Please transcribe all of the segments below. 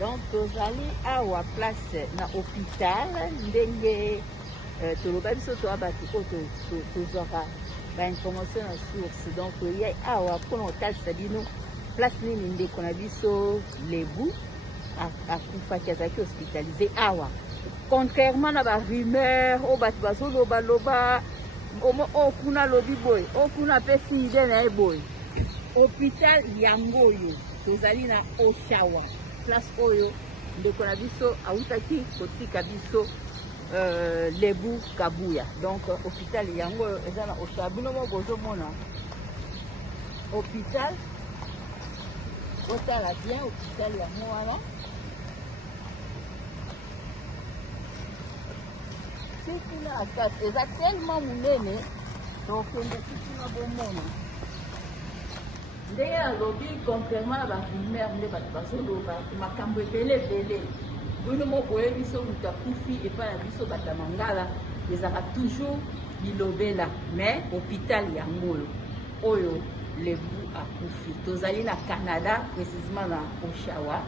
Donc tozali awa place na hôpital ndenge toloba biso toa bato oyo tozwaka bainformation na source. Donc toye awa mpona kotalisa bino place nini ndeko na biso Lebu akufaki azalaki hospitalisé awa, contrairement na barumeur oyo bato bazolobaloba oyo kuna lobi boye oyo kuna apesi ide na ye boye. Hôpital yango oyo tozali na Oshawa, place oyo ndeko na biso autaki kotika biso Lebu Kabuya. Donc hôpital yango oyo eza na Oshawa. Bino mo bozomona hôpital otala bien hôpital yango wana sikuna akati eza tellement monene tokende sikuna bomona ndenge nalobi, contrairement na barumeur nde bato bazoloba makambo ebele bino moko oyebi biso moto akufi epai na biso bato ya Mangala ezalaka toujours bilobela. Mais hôpital yango oyo Lebu akufi tozali na Canada, précisément na Oshawa.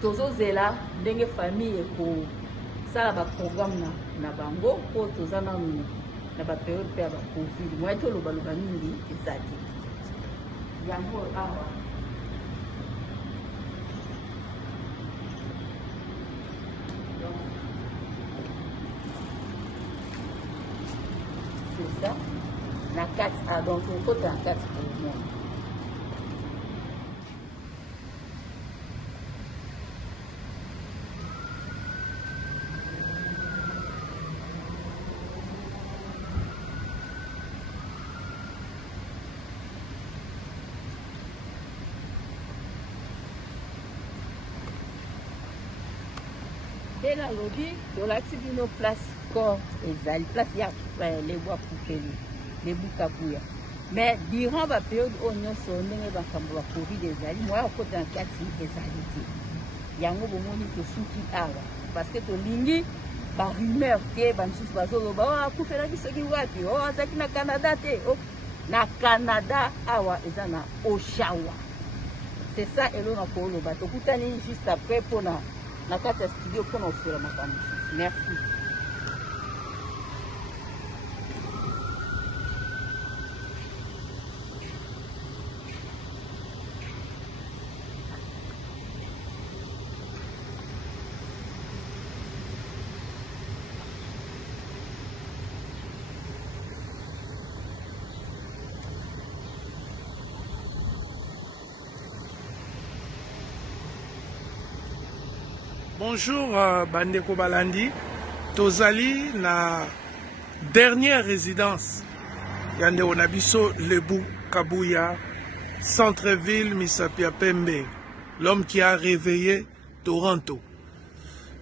Tozozela ndenge famille ekosala baprogramme na bango mpo toza nanu na baperiode mpe ya bacovid moye tolobaloba mingi eza te yango awa. C'est ça na kati donc okota na kati komona nde nalobi tolakisi bino place corps ezali place ya Lebu akufeli Lebu Kabuya. Mais durant bapériode oyo nyonso ndenge bakambo ba covid ezali moya okota na kati ezali te yango bomoni tosuki awa parce que tolingi barumeur te bamisusu bazoloba oyo akufelaki soki wapi oyo azalaki na Canada te na Canada awa eza na Oshawa. C'est ça elo na koloba tokutani juste après mpona na kati ya studio mpona osala makambo mosusu. Merci. Bonjour Bandeko Balandi, tozali na dernière résidence yande onabiso Lebu Kabuya, centre-ville Misapia Pembe, l'homme qui a réveillé Toronto.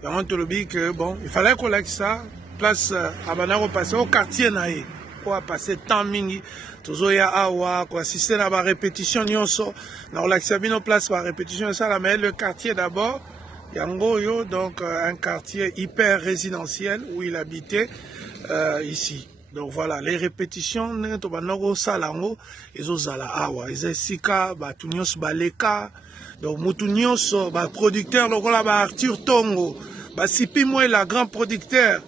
Toronto le dit que bon, il fallait qu'on ait ça, place à Banaro passer au quartier naé, quoi passer tant mingi, tozoya awa, quoi assister à ma répétition nyonso, na relaxer bien nos places par répétition ça, mais le quartier d'abord. Yangoyo, donc un quartier hyper résidentiel où il habitait ici. Donc voilà, les répétitions, salango, ezozala awa, ezesika, batunios baleka, donc mutunios, producteur, donc là, Arthur Tongo, Sipi Mwela, grand producteur,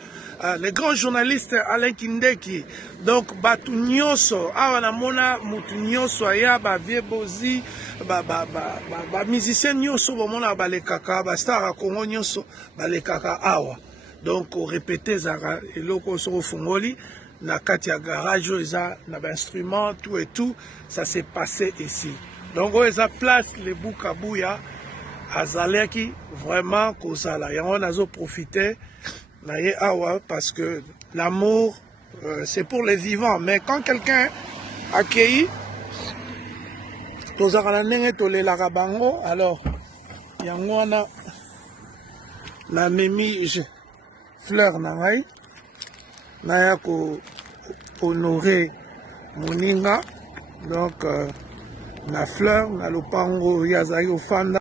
les grands journalistes Alain Kindeki, donc batunioso, awa mona mutunioso aya ba viebozi, ba musicien nyoso bomona balekaka, ba star Congo nyoso balekaka awa. Donc on répétait zara eloko so fungoli na kati ya garage eza na ba instrument tout et tout, ça s'est passé ici. Donc on eza place Lebu Kabuya azaleki vraiment kozala yango nazo profiter naye awa parce que l'amour c'est pour les vivants, mais quand quelqu'un accueilli tozaka ndenge tolelaka bango, alors yango wana na memi fleur na ngai naya ko honorer moninga, donc na fleur na lopango yazaki ofanda